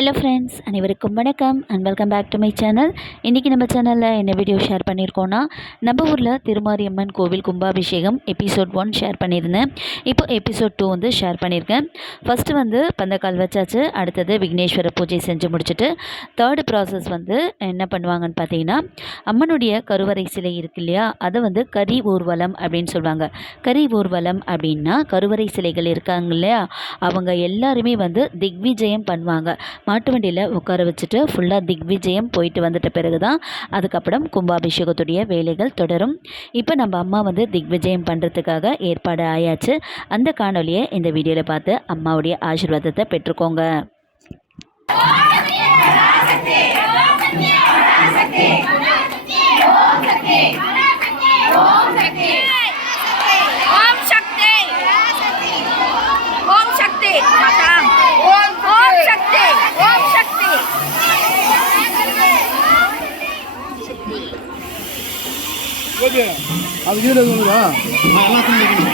Hello friends, அனைவருக்கும் வணக்கம் and welcome back to my channel. இன்றைக்கி நம்ம சேனலில் என்ன வீடியோ ஷேர் பண்ணியிருக்கோன்னா, நம்ம ஊரில் திருமாரியம்மன் கோவில் கும்பாபிஷேகம் எபிசோட் 1 ஷேர் பண்ணியிருந்தேன். இப்போ எபிசோட் 2 வந்து ஷேர் பண்ணியிருக்கேன். ஃபஸ்ட்டு வந்து பந்தக்கால் வச்சாச்சு. அடுத்தது விக்னேஸ்வர பூஜை செஞ்சு முடிச்சுட்டு தேர்டு ப்ராசஸ் வந்து என்ன பண்ணுவாங்கன்னு பார்த்தீங்கன்னா, அம்மனுடைய கருவறை சிலை இருக்கு இல்லையா, அதை வந்து கரி ஊர்வலம் அப்படின்னு சொல்லுவாங்க. கரி ஊர்வலம் அப்படின்னா கருவறை சிலைகள் இருக்காங்க இல்லையா, அவங்க எல்லாருமே வந்து திக்விஜயம் பண்ணுவாங்க. மாட்டு வண்டியில் உட்கார வச்சுட்டு ஃபுல்லாக திக்விஜயம் போயிட்டு வந்துட்ட பிறகு தான் அதுக்கப்புறம் கும்பாபிஷேகத்துடைய வேலைகள் தொடரும். இப்போ நம்ம அம்மா வந்து திக்விஜயம் பண்ணுறதுக்காக ஏற்பாடு ஆயாச்சு. அந்த காணொலியை இந்த வீடியோவில் பார்த்து அம்மாவுடைய ஆசீர்வாதத்தை பெற்றுக்கோங்க. ஓகே, அது வீடு வந்துடா எல்லாத்தையும்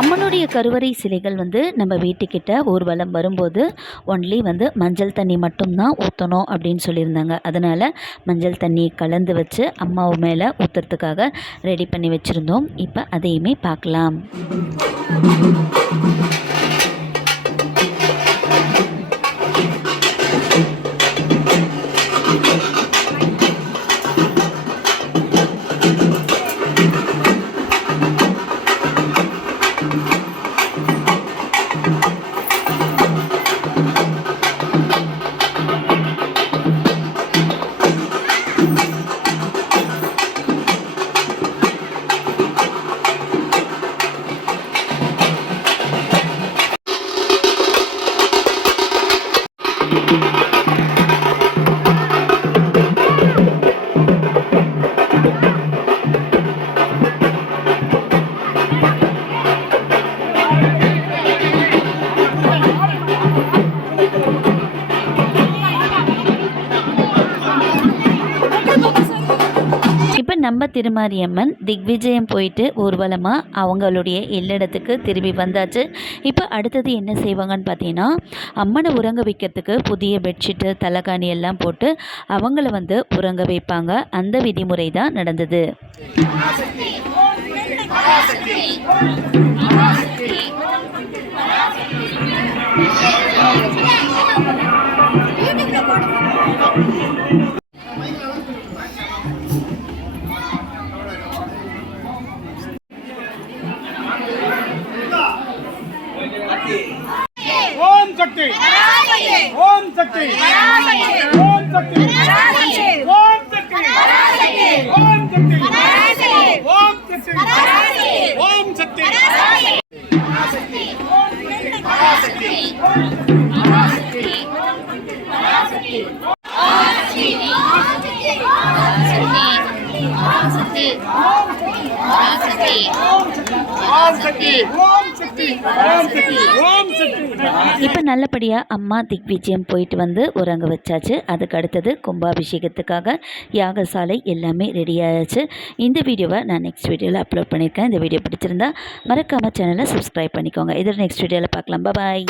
அம்மனுடைய கருவறை சிலைகள் வந்து நம்ம வீட்டுக்கிட்ட ஊர்வலம் வரும்போது ஒன்லி வந்து மஞ்சள் தண்ணி மட்டும்தான் ஊற்றணும் அப்படின்னு சொல்லியிருந்தாங்க. அதனால் மஞ்சள் தண்ணி கலந்து வச்சு அம்மாவு மேலே ஊற்றுறதுக்காக ரெடி பண்ணி வச்சுருந்தோம். இப்போ அதையுமே பார்க்கலாம். இப்போ நம்ம திருமாரியம்மன் திக்விஜயம் போயிட்டு ஊர்வலமாக அவங்களுடைய இல்லடத்துக்கு திரும்பி வந்தாச்சு. இப்போ அடுத்தது என்ன செய்வாங்கன்னு பார்த்தீங்கன்னா, அம்மனை உறங்க வைக்கிறதுக்கு புதிய பெட்ஷீட்டு தலைகாணி எல்லாம் போட்டு அவங்கள வந்து உறங்க வைப்பாங்க. அந்த விதிமுறை தான் நடந்தது. ஓம் சக்தி, ஓம் சக்தி, ஓம் சக்தி, ஓம் சக்தி, ஓம் சக்தி, ஓம் சக்தி, ஓம் சக்தி, இப்போ நல்லபடியாக அம்மா திக்விஜயம் போயிட்டு வந்து உறங்க வச்சாச்சு. அதுக்கு அடுத்தது கும்பாபிஷேகத்துக்காக யாகசாலை எல்லாமே ரெடி ஆயாச்சு. இந்த வீடியோவை நான் நெக்ஸ்ட் வீடியோவில் அப்லோட் பண்ணியிருக்கேன். இந்த வீடியோ பிடிச்சிருந்தா மறக்காமல் சேனலை சப்ஸ்கிரைப் பண்ணிக்கோங்க. இதில் நெக்ஸ்ட் வீடியோவில் பார்க்கலாம். பாய்.